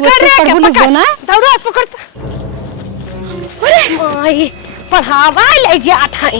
पकड़ रे दौड़ा पकड़। अरे माई पढ़ावा ले जात है।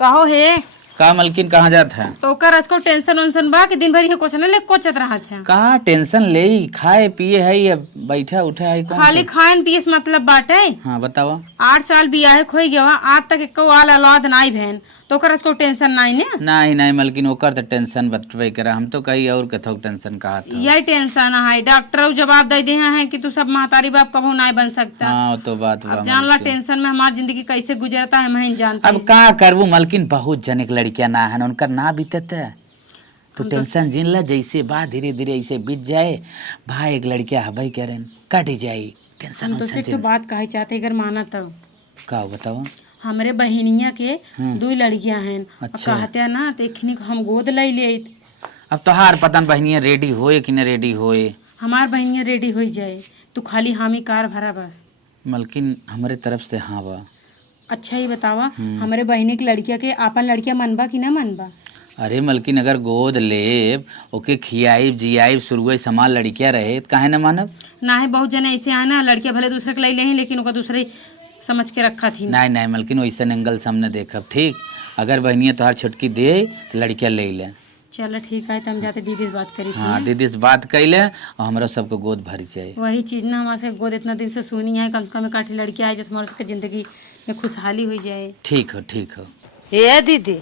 कहो हे का मलकिन कहाँ जात है? तो कर आज को टेंशन उनसन बा कि दिन भर ये क्वेश्चन ले कोचत रहा था। कहाँ टेंशन ले खाए पिए है या बैठा उठा है कौन? खाली खान पिए से मतलब बाटे। हाँ बताओ। 8 साल बियाह खोई गया आज तक एको आल औलाद नाई बहन तो कर आज को टेंशन नाई ने। नहीं मलकिन ओकर तो टेंशन बतवे करा हम तो कहीं और कथो टेंशन कहा था। यही टेंशन है डॉक्टर जवाब दे दे हैं कि तू सब महतारी बाप कबो नहीं बन सकता। हाँ तो बात अब जान ला टेंशन में हमारी जिंदगी कैसे गुजरता है मैं जानता। अब कहाँ करबू मलकिन बहुत जनिक लड़कियां ना है उनका ना बीतत है तो टेंशन जिन ला जैसे बा धीरे धीरे ऐसे बीत जाए भाई एक लड़कियां हवाई करें कट जाए टेंशन। तो सिर्फ तो बात कहे चाहते अगर माना तो का बताओ। हमारे बहनिया के 2 लड़कियां हैं। अच्छा। कहते हैं ना देखने को हम गोद ले ले। अब तो हार पता बहनिया रेडी होए कि न रेडी होए। हमार बहनिया रेडी हो जाए तू खाली हामी कार भरा बस। मलकिन हमारे तरफ से हाँ बा। अच्छा ही बतावा हमारे बहनी की लड़किया के आपन लड़किया मनबा कि ना मनबा? अरे मलकिन अगर गोद लेब ओके खियाइब जियाइब सुरगुई समाल लड़कियां रहे तो काहे न मानब? ना है बहुत जने ऐसे है ना लड़किया भले दूसरे के ले ले लेकिन ओका दूसरे समझ के रखा थी। नहीं मलकिन वैसे एंगल से हमने देखब ठीक। अगर बहनिया तोहार छुटकी दे तो लड़कियां ले ले। चलो ठीक है तो हम जाते दीदी से बात करी थी। हाँ दीदी से बात कैले और हमारा सबको गोद भर जाए। वही चीज ना हमारे से गोद इतना दिन से सुनी है कम से कम काठी लड़की आए जैसे हमारे जिंदगी में खुशहाली हो जाए। ठीक हो। ए दीदी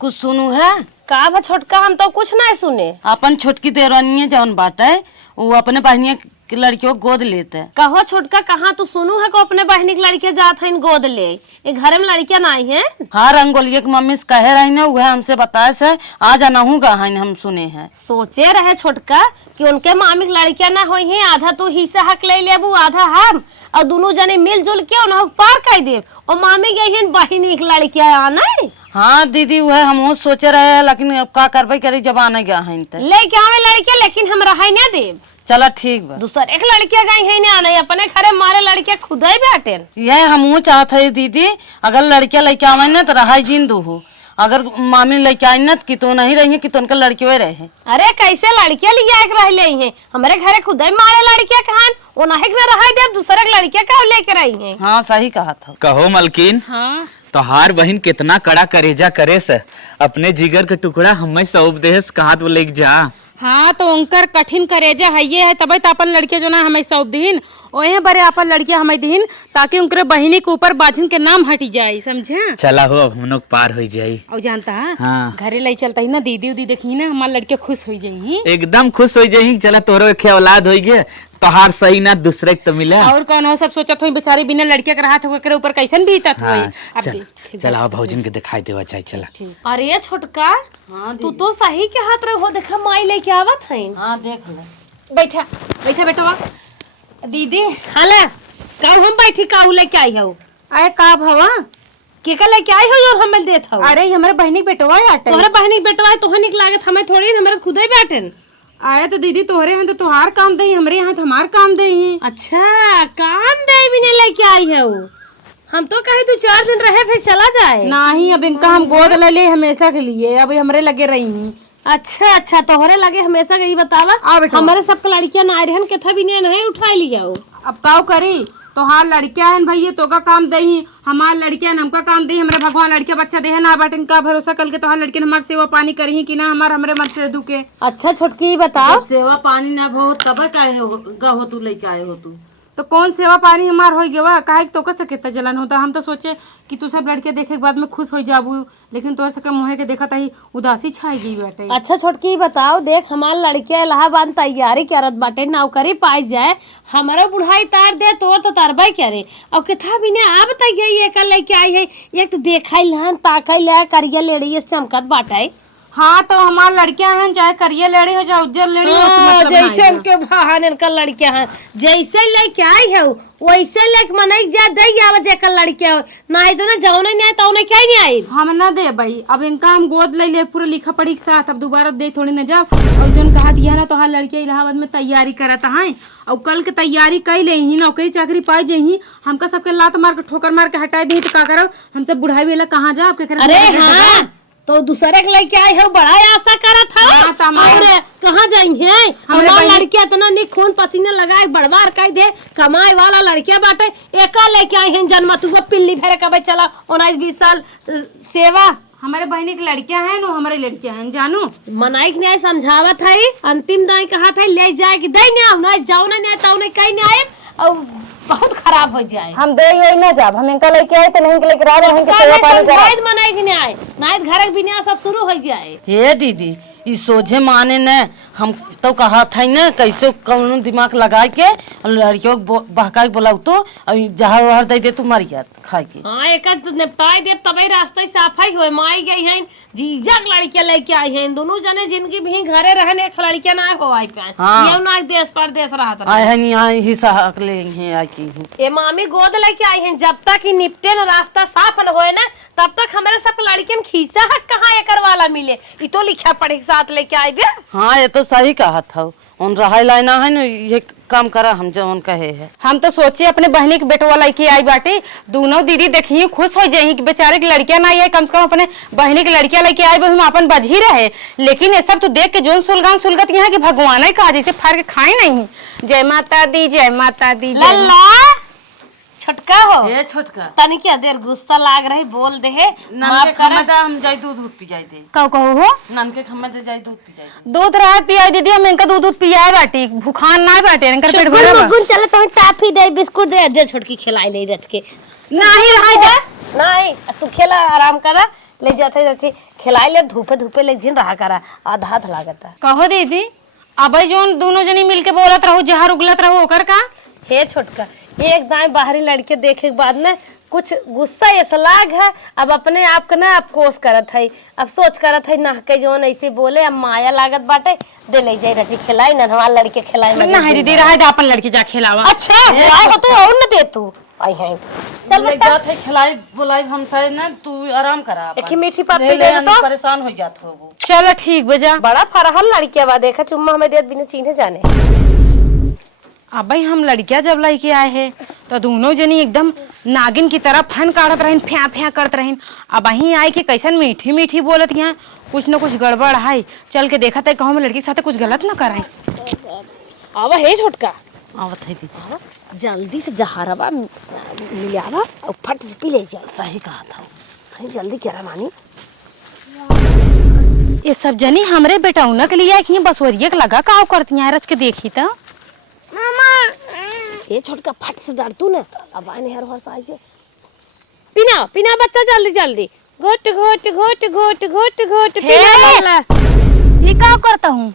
कुछ सुनू है का बा छोटका? हम तो कुछ नहीं सुने। अपन छोटकी देवरानी जौन बाटे वो अपने बहनिया की लड़कियों को गोद लेते। कहो छोटका कहाँ तू सुनू है को अपने बहनी की लड़कियां जात है गोद ले? ये घर में लड़कियां नहीं है। हाँ रंगोलिया की मम्मी से कहे रही ना वह हमसे बताए से आज आना गहन हम सुने हैं। सोचे रहे छोटका कि उनके मामी की लड़कियां ना हुई है आधा तू हिस्सा हक ले लेबू आधा हम और दोनों जने मिलजुल के उन्हें पार कर दे और मामी गई है बहनी की लड़कियां आना। हाँ दीदी वह हम सोचे रहे लेकिन अब का करबे करी जब आने गया है लेके आवे लड़कियां लेकिन हम रहा ना देव। चला ठीक बा। दूसर एक लड़कियां गई है ना आने अपने घरे मारे लड़कियां खुद ही बैठे। यह हम चाहते है दीदी अगर लड़कियां लेके आवे ना तो रहा जिंदू हो अगर मामी लेके आई ना कि तो नहीं रही कि तो उनका लड़कियों रहे। अरे कैसे लड़कियां लिया रह ले हैं हमारे घरे खुद ही मारे लड़कियां कहां वो नहीं में रहा दे दूसरे लड़कियां का लेके रही हैं। हाँ सही कहा था। कहो मलकिन। हाँ तो हार बहन कितना कड़ा करेजा करे से अपने जिगर के टुकड़ा हमें सौंप दे कहा तो लेके जा। हाँ तो उनकर कठिन करेजा है ये है तभी तो अपन लड़के जो ना हमें सौंप दीन ओहे बड़े अपन लड़कियां हमें दीन ताकि उनके बहिनी के ऊपर बाजिन के नाम हटी जाए समझे। चला हो अब हम लोग पार हो जाये। और जानता है हाँ। घरे ले चलता ही ना दीदी उदी देखी ना हमारे लड़के खुश हो जाये एकदम खुश हो जाये। चला तोरो एक औलाद हो गए तोहार सही ना दूसरे तो मिले और कौन हो सब सोचत हो बेचारी बिना लड़के के राहत हो ऊपर कैसन बीतत हो। हाँ, चला भौजन के दिखाई देवा चाहिए चला। अरे ये छोटका तू तो सही के हाथ रहो देखा माई लेके आवत है। हाँ देख ले बैठा बेटवा दीदी। हाला काऊ हम बैठी काऊ लेके आई हो? अरे का भवा के का लेके आई हो और हम देत हो? अरे हमारे बहनी बेटवा है तोहरे बहनी बेटवा है तोहर निक लागत हमें थोड़ी हमारे खुद ही बैठन। आया तो दीदी तोहरे हैं तो तुहार काम दे हमारे यहाँ तो हमार काम दे ही। अच्छा काम दे भी नहीं लेके आई है वो। हम तो कहे तू 4 दिन रहे फिर चला जाए। नहीं अब इनका हम गोद ले ले हमेशा के लिए अब हमरे लगे रही हैं। अच्छा तोहरे लगे हमेशा के ही बतावा हमारे सबके लड़कियां ना रहन के था भी नहीं उठा लिया हो। अब काऊ करी तोहार लड़कियां हैं भैया तो का काम दे ही हमार लड़कियां हमका काम दे हमारे भगवान लड़के बच्चा दे है ना बटन का भरोसा कल के तोहार लड़कियां हमार सेवा पानी करी कि ना हमारे मन से दुखे। अच्छा छोटकी बताओ सेवा पानी ना हो तब काहे हो तू लेके आए हो तू तो कौन सेवा पानी हमार हो गया काहे तो कैसे कितना जलन होता हम तो सोचे कि तू सब लड़के देखे के बाद में खुश हो जाबू लेकिन तो सके मुँह के देखा ही उदासी छाई गई बाटे। अच्छा छोटकी बताओ देख हमार लड़कियां इलाहाबाद तैयारी करत बाटे नौकरी पाई जाए हमारा बुढ़ाई तार दे तोर तो तारबाई करे और किथा भी ने आ बताइए ये कल लेके आई है एक तो देखा लहन ताकई ले करिया लेड़ी चमकत बाटे। हाँ तो हमार लड़कियां हैं चाहे करिए लेड़ी हो चाहे उज्जर लेड़ी हो जैसे उनके बहाने का लड़कियां हैं जैसे लेके आई है वैसे लेके मनई जा दई आवे जेकर लड़कियां नहीं तो ना जाओ नहीं तो उन्हें क्या नहीं आई हम ना दे भाई अब इनका हम गोद ले ले पूरा लिखा पढ़ी के साथ अब दोबारा दे थोड़ी ना जाओ और जन कहा दिया ना तो हर लड़कियां इलाहाबाद में तैयारी करता है और कल के तैयारी कर ले ही नौकरी चाकरी पाई जाही हमका सबके लात मार के ठोकर मार के हटाई दी तो का करो हम सब बुढ़ाई वेला कहाँ जा। अरे हाँ तो दूसरे के लेके आए हो, बड़ा आशा करा था। हाँ, तो हमारे- और कहाँ जाएंगे? हमारे हमारा बहन- लड़किया इतना नहीं खून पसीना लगाए बड़वार कह दे, कमाए वाला लड़किया बाटे। एका लेके आए हैं जन्म तू पिल्ली भरे कबे चला 19-20 साल सेवा। हमारे बहनी की लड़कियां हैं नो, हमारी लड़कियां हैं जानू। मनाई के न्याय समझावत है, अंतिम दाई कहा था ले जाए कि दई ना ना जाओ ना नहीं तो नहीं कहीं नहीं आए और बहुत खराब हो जाए। हम दे ही ना जाब, हम इनका लेके आए तो नहीं के लेके राज नहीं के सेवा पानी करा। शायद मनाई के न्याय नाइट घर के बिना सब शुरू हो जाए। हे दीदी ई सोझे माने न, हम तो कहा था न कैसे कौन दिमाग लगा के लड़कियों को बहका के बोलाऊ तो जहाँ वहाँ दे दे तू मर गया खाए के। हाँ एक तो निपटाए दे तबे रास्ता साफाई हो माई गई है। जीजा के लड़कियां लेके आई हैं, दोनों जने जिनकी भी घरे रहने एक लड़कियां ना हो आई पाए। हाँ। ये ना देश परदेश रहा था। आए हैं यहाँ ही सहक ले हैं आई की हूँ। ये मामी गोद लेके आई हैं, जब तक ही निपटे न रास्ता साफ न होए ना तब तक हमारे सब लड़कियन खीसा हक कहाँ एकर वाला मिले। ई तो लिखा पढ़े के साथ लेके आई बे। हाँ ये तो सही कहा था, उन रहा लाइना है न ये काम करा हम जवन कहे है। हम तो सोचे अपने बहनी के बेटवा लेके आई बाटे, दोनों दीदी देखिए खुश हो जाए कि बेचारे की लड़कियां ना आई, कम से कम अपने बहनी की लड़कियां लेके आए हम अपन बज ही रहे। लेकिन ये सब तो देख के जोन सुलगान सुलगत यहाँ की भगवान कहा जैसे फाड़ के खाए नहीं। जय माता दी, जय माता दी। लल्ला छटका हो ये छोटका तनी क्या देर गुस्सा लाग रही बोल दे है नन के खम्मे दे हम जाई दूध पी जाई दे। कहो हो नन के खम्मे दे जाई दूध पी जाई दे। दूध रात पिया दीदी, हम इनका दूध पिया बाटी, भूखान ना बाटे, इनका पेट भरा बा। गुन चले तो टाफी दे बिस्कुट दे जे छोटकी खिलाई ले रच के नहीं रहा जा नहीं तू खेला आराम करा ले जाते जाते खिलाई ले धूपे धूपे ले जिन रहा करा आधा हाथ लागता। कहो दीदी अब जोन दोनों जनी मिलके बोलत रहो जहर उगलत रहो ओकर का। हे छोटका एक दाएं बाहरी लड़के देखे के बाद ना कुछ गुस्सा ऐसा लाग है, अब अपने आप का ना अफकोस करत है, अब सोच करत है ना के जोन ऐसे बोले अब माया लागत बाटे दे ले जाई रची खिलाई ना हमार लड़के खिलाई ना नहीं दीदी रहा जा अपन लड़की जा खिलावा। अच्छा आए हो तो और न दे तू आई है चल ले जात है खिलाई बुलाई हम करे ना तू आराम करा अपन। एक मीठी पत्ती ले दे ले तो परेशान हो जात हो वो। चलो ठीक बजा। बड़ा फरहल लड़किया बा देखा चुम्मा हमें देत बिना चीने जाने। अब भाई हम लड़कियां जब लेके आए हैं तो दोनों जनी एकदम नागिन की तरह फन काटत रहीन, फ्या फ्या करत रहीन। अब वहीं आए कि कैसन मीठी मीठी बोलत यहाँ कुछ न कुछ गड़बड़ है। चल के देखा था कहूँ मैं लड़की के साथ कुछ गलत ना कराए। अब हे छोटका आवत है दीदी जल्दी से जहारवा मिलावा और फट से पी ले जा। सही कहा था। अरे जल्दी क्या रानी ये सब जनी हमरे बेटा के लिए कि बसवरिया के लगा का करती हैं रच के देखी तो ये छोटका फट से डर तू ना अब आने हर वर्ष आई जे पीना पीना बच्चा जल्दी जल्दी घोट घोट घोट घोट घोट घोट पीना वाला ये का करता हूँ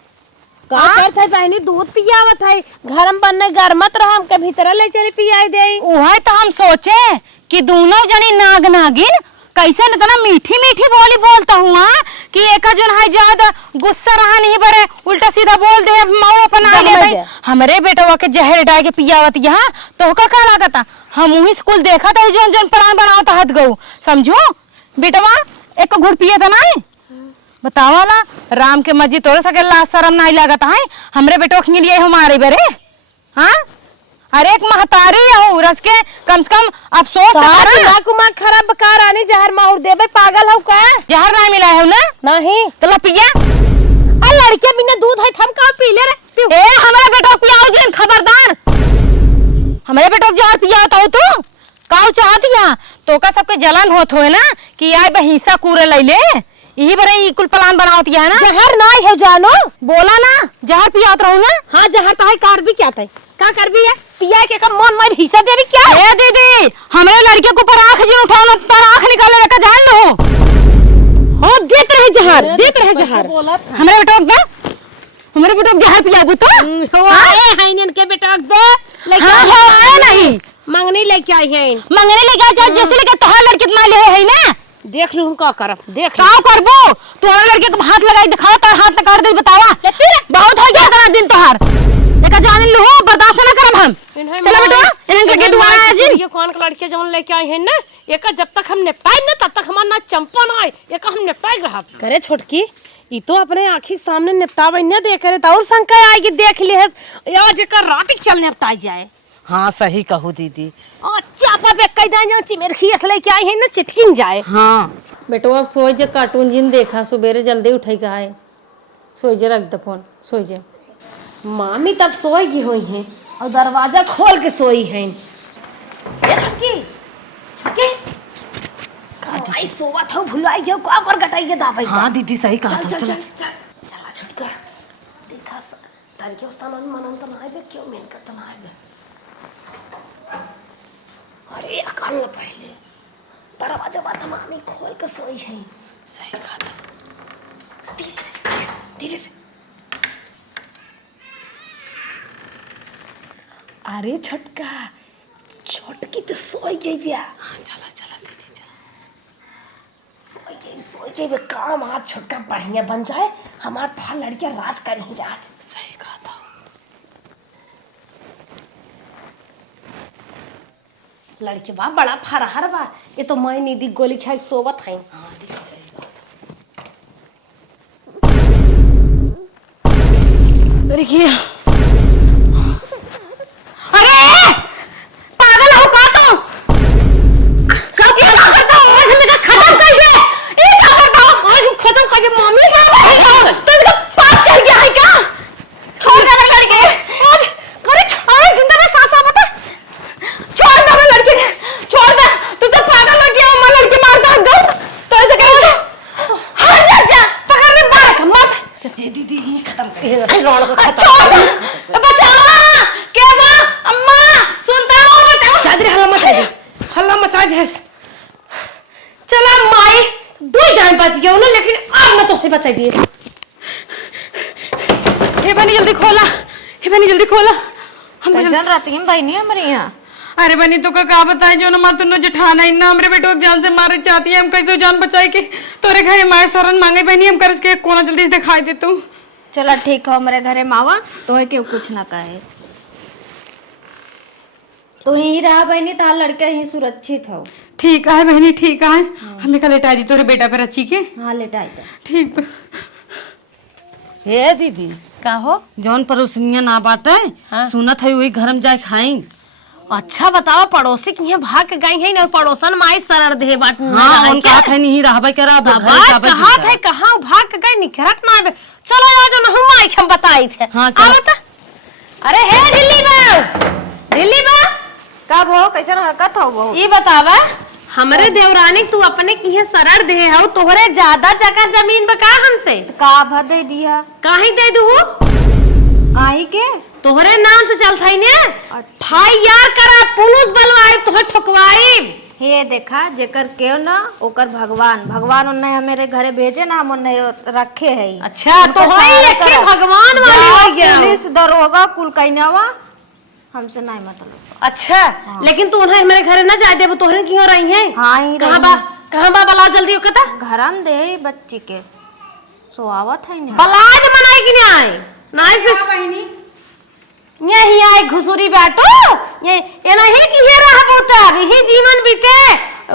का करत है बहनी दूध पियावत है घर में बनने गरमत रहा हम के भीतर ले चली पियाई दे। वह तो हम सोचे कि दोनों जनी नाग नागिन कैसे इतना मीठी मीठी बोली बोलता हुआ कि एक जन है ज्यादा गुस्सा रहा नहीं बड़े उल्टा सीधा बोल दे माओ अपना ले भाई हमरे बेटवा के जहर डाल के पियावत यहाँ तो का लागता हम वही स्कूल देखा था जोन जोन प्राण बनावता हद गऊ समझो बेटवा एक घुट पिए था नहीं बतावाला राम के मस्जिद तोड़ सके ला शर्म नहीं लागता है हमरे बेटवा के लिए हमारे बरे। हाँ अरे एक महतारी हो रच के कम से कम अफसोस कुमार खराब बकार आने जहर माहौर देबे पागल हो का जहर नहीं मिला है ना नहीं तो पिया आ लड़के बिना दूध है थम का पी ले रे ए हमारे बेटा पियाओ जिन खबरदार हमारे बेटा जहर पिया तो तू काऊ चाहती यहाँ तो का सबके जलन होत होए ना कि आए बहिसा कूरे ले ले यही बरे ई कुल प्लान बनावती है ना। जहर नहीं है जानो बोला ना जहर पियात रहू ना। हाँ जहर तो है कार भी क्या का कर भी है पिया के कम मन में हिस्सा देबी क्या ए दीदी हमारे लड़के को पर आंख जिन उठाओ पर आंख निकाले का जान न हो। हां देत रहे जहर हमारे बेटा दे हमारे बेटा जहर पियाबू तो आए हैनन के बेटा दे लेके हां हो आए नहीं मंगनी लेके आई है मंगने लेके जा जैसे लेके तोहार लड़के इतना ले है ना देख लूं का करब देख का करबो तोहरा लड़के को हाथ लगाई दिखाओ तो हाथ काट दे बतावा बहुत हो गया तेरा दिन तोहार देखा जान लो बर्दाश्त ना करब हम। चलो बेटा इनके के दोबारा आज ये कौन के लड़के जवन लेके आई है ना एक जब तक हम निपटाई ना तब तक हमार ना चंपा ना आए एक हम निपटाई रहा करे छोटकी ई तो अपने आंखी सामने निपटावे न दे करे तो और शंका आएगी देख ले आज एक रात चल निपटाई जाए। हाँ सही कहू दीदी। चापा पे कई दान चिमेर खीस लेके आई है ना चिटकिन जाए। हाँ बेटो अब सोई जे कार्टून जिन देखा सुबेरे जल्दी उठाई का है सोई जे रख दे फोन सोई जे मामी तब सोई की हुई हैं और दरवाजा खोल के सोई हैं ये छटकी छटकी आई सोवा था भुलाई गया का कर गटाई के दाबई हाँ दीदी सही कहा था। चल चलो चला छटका देखा तार के उस्तान मनन त नाय बे क्यों मेन करत नाय बे अरे अकाल न पहले दरवाजा बात मामी खोल के सोई है सही कहा था। धीरे से अरे छटका छोटकी तो सोई जइबिया चला चला दीदी चला। सोई जइबे काम आज छोटका बढ़िया बन जाए हमार तो लड़कियां राज करेंगी राज सही कहा था। लड़के बा बड़ा फरहर बा ये तो मैं नीदी गोली खा के सोवत है हाँ दीदी सही बात। अरे क्या अरे पागल हो का तो कब ये क्या करता हूँ आज मैं खत्म कर दे ये क्या करता हूँ आज खत्म कर दे मम्मी क्या कर तो इसका पाप चढ़ गया है क्या छोड़ दे मेरे लड़के आज करे छोड़ जिंदा में सांस आ बता छोड़ दे मेरे लड़के छोड़ दे तू तो पागल हो गया मैं लड़के मारता गम तो ऐसे करोगे हट जा पकड़ ले मार के मत ये दीदी ये खत्म कर बचाओ क्या बा अम्मा सुनता हो बचाओ चादरी हल्ला मचा दे चला माई दो टाइम बच गया ना लेकिन अब मैं तो बचा दिए हे बनी जल्दी खोला हे बनी जल्दी खोला हम कैसन रहती हैं भाई नहीं हमारे यहाँ। अरे बनी तो का बताए जो हमार तुनो जेठाना इन्ना हमरे बेटो के जान से मारे चाहती है हम कैसे जान बचाए के तोरे घरे माए शरण मांगे बनी हम करज के कोना जल्दी से दिखाई दे तू चला ठीक हो हमारे घरे मावा तो है क्यों कुछ ना कहे तो यही रहा बहनी तार लड़के ही सुरक्षित हो। ठीक है बहनी ठीक है हमें का लेटा दी तोरे बेटा पर अच्छी के हाँ लेटाई दे ठीक बा। ये दीदी का हो जौन पड़ोसनिया ना बाटे सुनत है वही घर में जाए खाई। अच्छा बताओ पड़ोसी की यहाँ भाग के गई है ना पड़ोसन माई सरर दे बाट हाँ उनका थे नहीं रहबे करा कहाँ थे कहाँ भाग के गई निकरत ना आवे चलो आज ना हम माई हम बताई थे हाँ, चलो। आवत अरे हे ढिल्ली बा कब हो कैसन हरकत हो वो ये बतावा हमरे देवरानी तू अपने की है सरर दे हो तोहरे ज्यादा जगह जमीन बका हमसे का भा दे दिया काहे दे दू काहे के तोहरे नाम से चलता है ने भाई यार करा पुलिस बलवाई तोहर ठोकवाई हे देखा जेकर केव ना ओकर भगवान भगवान उन्हें हमारे घरे भेजे ना हम उन्हें रखे है। अच्छा तो वही रखे भगवान वाली हो गया पुलिस दरोगा कुल कहनावा हमसे नहीं मतलब। अच्छा लेकिन तू उन्हें मेरे घरे ना जाए देबो तोहरे क्यों रही है हाँ ही कहां बा बला जल्दी ओकता घर में दे बच्ची के सोआवत है ना बलाज बनाई कि नहीं आई नहीं फिर बहनी यही आई घुसुरी बाटो ये नहीं कि ये रह बोता ही जीवन बीते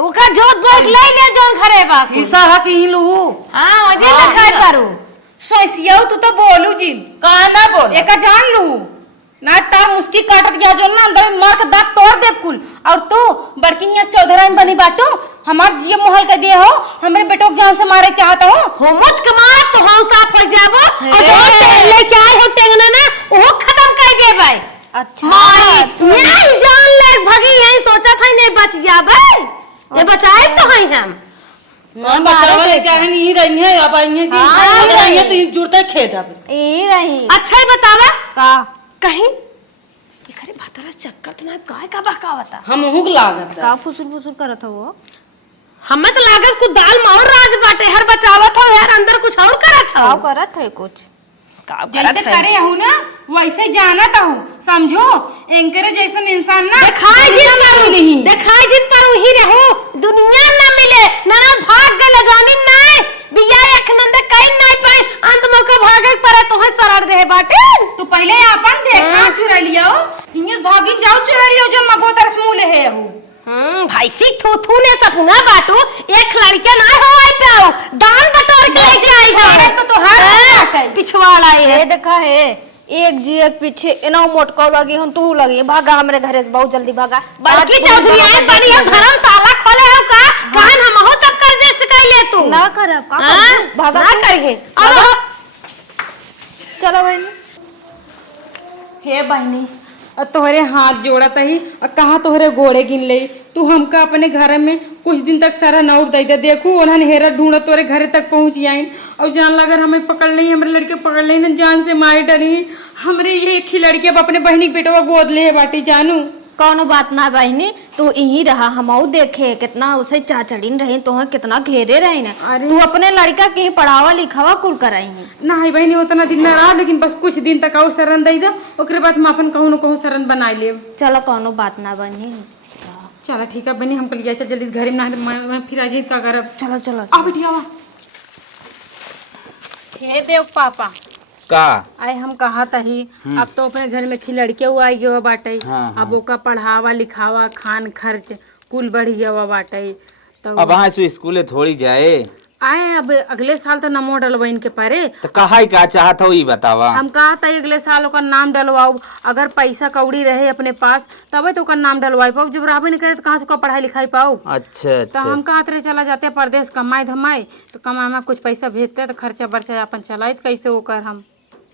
ओका जोत बोत ले ले जोन घरे बा ईसा है कि ही लू हां वजे दिखाई करू सोइसियो तू तो बोलू जी कहा ना बोल एक जान लू ना तार मुस्की काट दिया जो ना अंदर में मार के दांत तोड़ दे कुल और तू बड़की यहाँ चौधराइन बनी बाटू हमार जियो मोहल के दिए हो हमरे बेटो के जान से मारे चाहता हो होमच कमार तो हम साफ हो जाबो और जो लेके आए हो टेंगना ना वो खत्म कर देबे। अच्छा माई यही जान ले भगी यही सोचा था नहीं बच जाबे ये बचाए तो हैं हम ना बचावा ले क्या है नहीं रही है अब आई है जी हाँ, रही है तो जुड़ता खेत अब यही रही अच्छा ही बतावा का कहीं इखरे भतरा चक्कर तो ना काय का बहकावता हम हुक लागत का फुसुर फुसुर करत हो वो हमें तो लागत कुछ दाल मार राज बाटे हर बचावत हो यार अंदर कुछ और करत हो का करत है कुछ जैसे करे हूँ ना वैसे जानत हूँ समझो एंकरे जैसन इंसान ना दिखाई जिन पर ही रहो दुनिया न मिले ना भाग गले जानी नहीं बिया एक नंदे कहीं नहीं पाए अंत मौका भागे पर तो है सरड़ दे बाटे तू पहले अपन देखना चुरा लियो हिंगस भागी जाओ चुरा लियो जो मगोदर समूले है हूँ भाई सी थू ने सपना बाटू एक लड़के ना हो आई पाओ दान बटोर के लेके आई अरे तो तोहार पिछवाड़ा ये देखा है एक जी एक पीछे इनो मोटको लगी हम तू लगी भागा हमरे घरे से बहुत जल्दी भागा बड़की चौधरी आई बड़ी धर्मशाला खोले हो का कान हम हो तक कर रेस्ट कर ले तू ना करब का हाँ? करबू? भागा ना तू। करिए चलो बहनी। हे बहनी और तोहरे हाथ जोड़त ही और कहाँ तोहरे घोड़े गिन ले तू हमका अपने घर में कुछ दिन तक सारा नौट दे दे देखू उन्होंने हेरा ढूंढ तोरे घरे तक पहुँच आइन और जान लगर हमें पकड़ ली हमारे लड़के पकड़ ली ना जान से मारे डरी हमरे ये एक ही लड़के अब अपने बहनी के बेटवा गोद ले बाटी जानू कौनो बात ना बहनी तू यहीं रहा हमऊ देखे कितना उसे चाचड़ीन रही तो कितना घेरे रही ना तू अपने लड़का के ही पढ़ावा लिखावा कुल कराई ना है बहनी उतना दिन ना रहा लेकिन बस कुछ दिन तक और शरण दे दे ओकरे बाद हम अपन कहूँ न कहूँ शरण बना लेब चलो कौनो बात ना बहनी। चला ठीक है बहनी हमको लिया चल जल्दी से घरे में ना मैं फिर आ जाए का करब चलो चलो आ बेटिया आवा हे देव पापा का आए हम कहा तही अब तो अपने घर में खिलड़के हुआ आई गयो बाटे हाँ, अब ओका पढ़ावा लिखावा खान खर्च कुल बढ़ गया बाटे तो अब वहाँ से स्कूले थोड़ी जाए आए अब अगले साल तो नमो डलवाइन के पारे तो कहा ही का चाहत हो ये बतावा। हम कहा था अगले साल ओकर नाम डलवाओ अगर पैसा कौड़ी रहे अपने पास तबे तो ओकर नाम डलवाई पाओ जब रहबे नहीं करे तो कहाँ से ओकर पढ़ाई लिखाई पाओ। अच्छा तो अच्छा हम कहा थे चला जाते परदेश कमाए धमाए तो कमा कुछ पैसा भेजते तो खर्चा बर्चा अपन चलाइत कैसे ओकर हम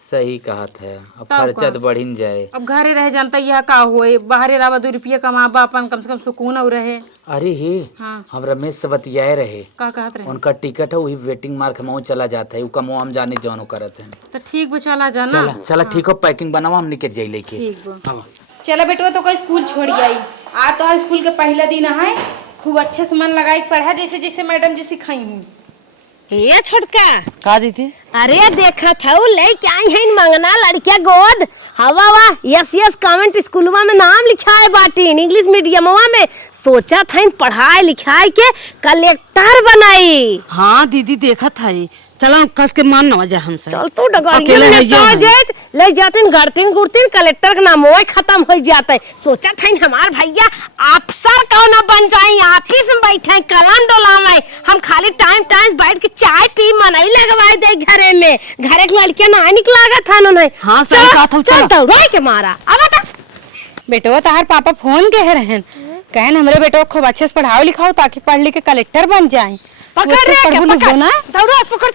सही कहा था अब तब खर्चा का? तो बढ़िन जाए। अब घरे रहे जानता यह का होए बाहरे रहा 2 रुपया कमाबा अपन कम से कम सुकून और रहे। अरे हे हाँ हम रमेश से बतियाए रहे का कहत रहे उनका टिकट है वही वेटिंग मार्क में चला जाता है उका मुँह हम जाने जौन करत है। तो ठीक बा चला जाना चला चला ठीक हो पैकिंग बनावा हम निकल जाई लेके। ठीक बा चला बेटवा तो का स्कूल छोड़ आई आज तो स्कूल के पहला दिन है खूब अच्छे से मन लगाई पढ़ा जैसे जैसे मैडम जी सिखाई हूँ। ये छोटका का दीदी अरे देखा था ले क्या है मंगना लड़किया गोद हवा वाह यस यस कमेंट स्कूलवा में नाम लिखाए बाटी इंग्लिश मीडियमवा में सोचा था पढ़ाई लिखाई के कलेक्टर बनाई। हाँ दीदी देखा था ये चलो कस के मान न जा हमसे चल तू डगरिया अकेले में है ये हम। ले जाते गड़तीन गुड़तीन कलेक्टर का नाम वो खत्म हो जाता है सोचा था हमार भैया अफसर कौन बन जाए ऑफिस में बैठे कलम डोलावे हम खाली टाइम टाइम बैठ के चाय पी मनई लगवाए दे घरे में घरे के लड़के ना निकलागा था ना नहीं। हाँ, सही कहा था, चल चलो। दौड़ा के मारा अब बता बेटवा तहार पापा फोन कह रहे हैं कहन हमरे बेटवा खूब अच्छे से पढ़ाओ लिखाओ ताकि पढ़ लिख के कलेक्टर बन जाए पकड़ रे के पकड़ दौड़ा पकड़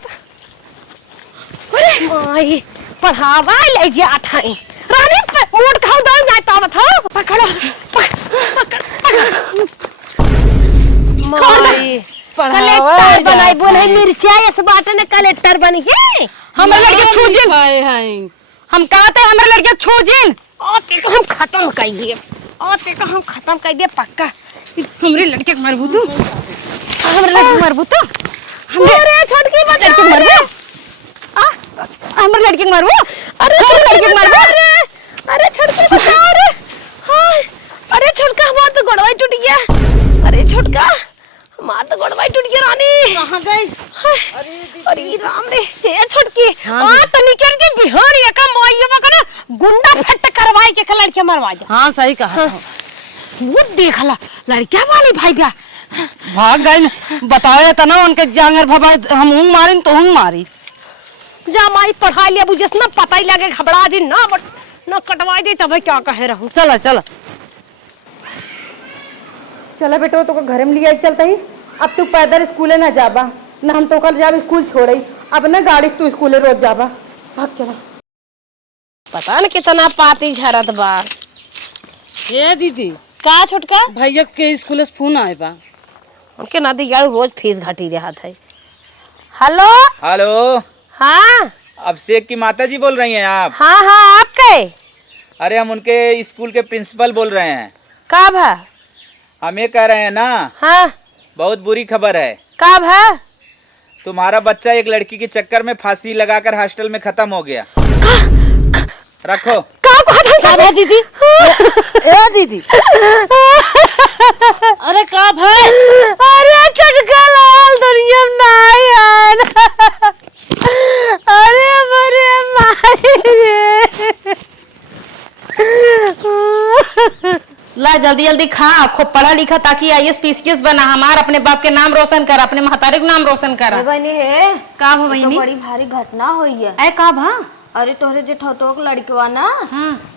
अरे माई पढ़ावा ले जात है रानी मोट खाओ दो ना पावत हो पकड़ो पकड़ माई कलेक्टर बनाई बोले मिर्चा इस बात ने कलेक्टर बनी है हमरे लड़के छोजिन हम कहते हमरे लड़के छोजिन आते को हम खत्म कर दिए आते को हम खत्म कर दिए पक्का हमरे लड़के के मरबू तू हमरे लड़के मरबू तो हमरे छोटकी बच्चा के मरबू हमरे लड़के के मरबू अरे छोटकी मरबू अरे छोटकी बता अरे हाय अरे छोटका हमार तो गोड़वा टूट गया अरे छोटका हमार तो गोड़वा टूट गया रानी कहां गई अरे राम रे ये छोटकी आ तो निकल के बिहार ये का मोइया में ना गुंडा फट करवाई के लड़के मरवा दे। हाँ सही कहा वो देखला लड़किया वाली भाई बा भाग गए बताया था ना उनके जांगर भबा हम हूं मारिन तो हूं मारी जा माई पढ़ा लिया बुझे ना पता ही लगे घबरा जी ना कटवा दे तब क्या कहे रहूं। चला चला चला बेटवा तो घर में लिया चलता ही अब तू पैदल स्कूले ना जाबा ना हम तो कल जाब स्कूल छोड़ई अब ना गाड़ी से तू स्कूले रोज जाबा भाग चला पता न कितना पाती झरत बा ए दीदी का छोटका भैया के स्कूल से फोन आए बा उनके ना दी यार रोज फीस घटी रहा था। हेलो हेलो हाँ अभिषेक की माता जी बोल रही हैं आप? हाँ हाँ आप के अरे हम उनके स्कूल के प्रिंसिपल बोल रहे हैं। का भा हम ये कह रहे हैं ना हाँ बहुत बुरी खबर है। का भा तुम्हारा बच्चा एक लड़की के चक्कर में फांसी लगाकर हॉस्टल में खत्म हो गया। रखो का दीदी ए दीदी अरे का भाई अरे चटका लाल दुनिया में नहीं है अरे मरे माई रे ला जल्दी जल्दी खा खूब पढ़ा लिखा ताकि आईएएस पीसीएस बना हमार अपने बाप के नाम रोशन कर अपने महतारी के नाम रोशन कर। बनी है का हो तो बहनी बड़ी भारी घटना हुई है। ऐ का भा अरे तोहरे जे ठोटोक लड़कवा ना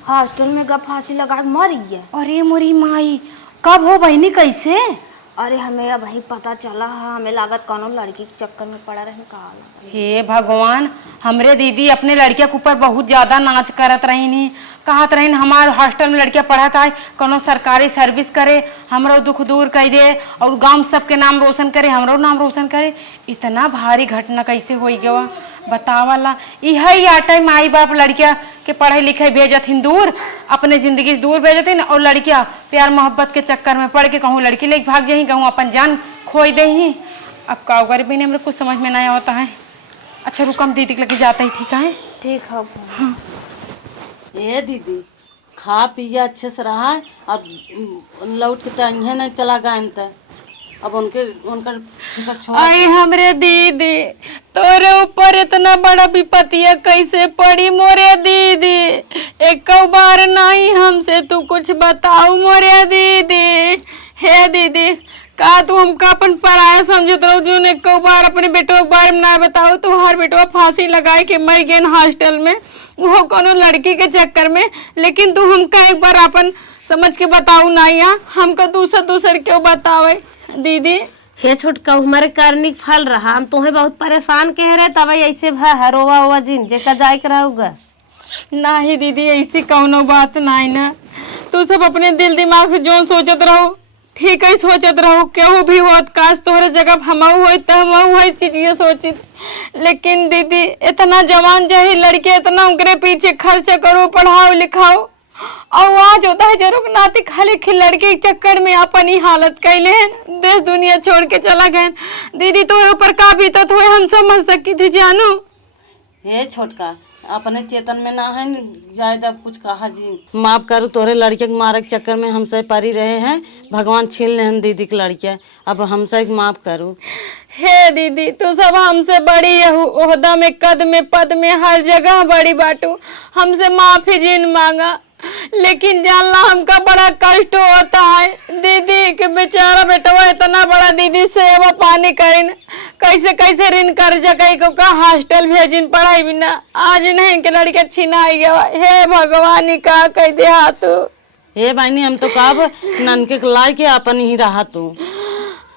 हॉस्टल में गा फांसी लगा के मर गई है। अरे मोरी माई कब हो बहनी कैसे अरे हमें अब वही पता चला है, हमें लागत कौनो लड़की के चक्कर में पड़ा रही का। हे भगवान, हमरे दीदी अपने लड़किया के ऊपर बहुत ज्यादा नाच करत रही नी, कहत रही हमारे हॉस्टल में लड़किया पढ़त आए, कोनो सरकारी सर्विस करे, हमरो दुख दूर कर दे और गांव सबके नाम रोशन करे, हमरो नाम रोशन करे। इतना भारी घटना कैसे हो गया बतावाला। यही आटे माई बाप लड़किया के पढ़े लिखे भेजथिन दूर, अपने जिंदगी से दूर भेजथिन, और लड़किया प्यार मोहब्बत के चक्कर में पढ़ के कहूँ लड़की लेके भाग जाही, कहूँ अपन जान खोई दे ही। अब का करे भी हमरे कुछ समझ में नहीं आता है। अच्छा रुक, हम दीदी के लेके जाते ही, ठीक है? ठीक है। हाँ। ए दीदी, खा पिया अच्छे से रहा, अब लौट के तो नहीं चला गए, अब उनका छोड़। आई हमरे दीदी, तोरे ऊपर इतना बड़ा विपत्तिया कैसे पड़ी मोरे दीदी? एक बार नहीं हमसे तू कुछ बताऊ मोरे दीदी। हे दीदी, का तू हमका अपन पराया समझत रहो, जो एक बार अपने बेटो के बारे में ना बताओ। तो हर बेटवा फांसी लगाए के मर गए हॉस्टल में, वो कोनो लड़की के चक्कर में। लेकिन तू हमका एक बार अपन समझ के बताऊ ना, या हमका दूसर क्यों बतावे दीदी? हे छोटका हमारे करनी फल रहा, हम तुम्हें बहुत परेशान कह रहे, तब ऐसे हरोवा हुआ जिन जेका जाए के रहोगा। नहीं दीदी, ऐसी कौनो बात नहीं ना, तू सब अपने दिल दिमाग से जो सोचत रहो ठीक है सोचत रहो। केहू भी होत, काश तोहरे जगह हमऊ होई तो हमऊ वही चीज ये सोची। लेकिन दीदी, इतना जवान जही लड़के, इतना उनके पीछे खर्चा करो, पढ़ाओ लिखाओ, और आज होता है जरूर नाती खाली लड़के के चक्कर में अपन ही हालत कैले हैं, देश दुनिया छोड़ के चला गए। दीदी तो ऊपर का बीतत हुए हम समझ सकी थी जानू। हे छोटका, अपने चेतन में ना है ज्यादा कुछ कहा जी। माफ करू, तोरे लड़के के मारे के चक्कर में हमसे परी रहे हैं, भगवान छीन ले हैं दीदी की लड़कियां, अब हमसे माफ करू। हे दीदी, तू सब हमसे बड़ी ओहदा में, कद में, पद में, हर जगह बड़ी बाटू, हमसे माफी जिन मांगा। लेकिन जानला हमका बड़ा कष्ट होता है दीदी के बेचारा बेटवा इतना बड़ा दीदी सेवा पानी करीन, कैसे कैसे ऋण कर्जा कई को का हॉस्टल भेजिन पढ़ाई बिना, आज नहीं के लड़के छिनाई गया। हे भगवान, का कह दे हाथू। हे बहनी, हम तो कब ननके लाई के अपन ही रहा तू।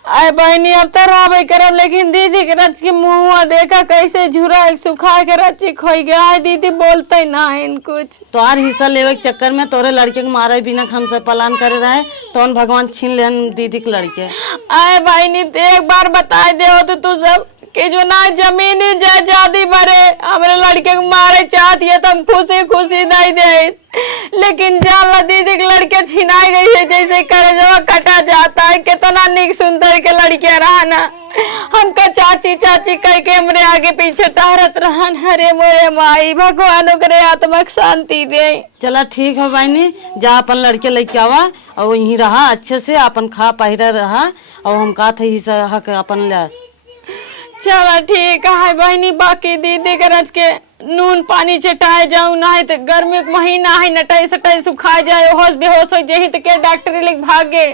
अरे बहनी, अब तो रहबे करब, लेकिन दीदी के रच के मुँह देखा कैसे झुरा सुखा के रची खोई गया है। दीदी बोलते ना है कुछ। तोहार हिस्सा लेवे के चक्कर में तोरे लड़के के मारे बिना हमसे पलान करे रहे, तो भगवान छीन ले दीदी के लड़के। अरे बहनी, एक बार बता दे तो तू सब कि जो ना जमीन जायदादी भरे हमारे लड़के को मारे चाहती है, तो हम खुशी खुशी नहीं दे। लेकिन जाला दीदी के लड़के छिनाई गई है, जैसे करजवा कटा जाता है। कितना निक सुंदर के लड़के रहना, हमका चाची चाची कह के हमरे आगे पीछे टहरत रहन। हरे मोरे माई, भगवान करे आत्मा शांति दे। चला ठीक है बहनी, जा अपन लड़के लेके आवा और वहीं रहा अच्छे से, अपन खा पहिरा रहा, और हम कहा थे हिस्सा हक अपन ले। चला ठीक है बहनी, बाकी दीदी के रच के नून पानी चटाए जाऊं, नहीं तो गर्मी के महीना है, नटाई सटाई सुखाए जाए, होश बेहोश हो जाही तो के डॉक्टर लेके भागे।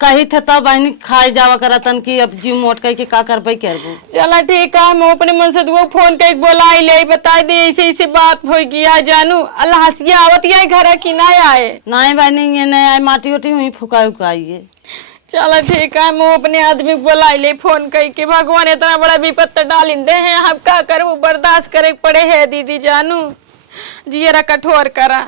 कही थे तब बहनी खाए जावा करतन की, अब जी मोट कह के का करबे करबो। चला ठीक है, मैं अपने मन से वो फोन करके बोलाई ले, बता दे ऐसे ऐसे बात हो गया जानू। अल्लाह हंसिया आवत है घर की ना आए। नहीं बहनी, ये नहीं आए, माटी उटी हुई फुका उकाइए। चलो ठीक है, मैं अपने आदमी को बुला ले फोन करके। भगवान इतना बड़ा विपत्त डाल दे हैं, हम क्या करूँ, बर्दाश्त करे पड़े है दीदी जानू, जियरा कठोर करा।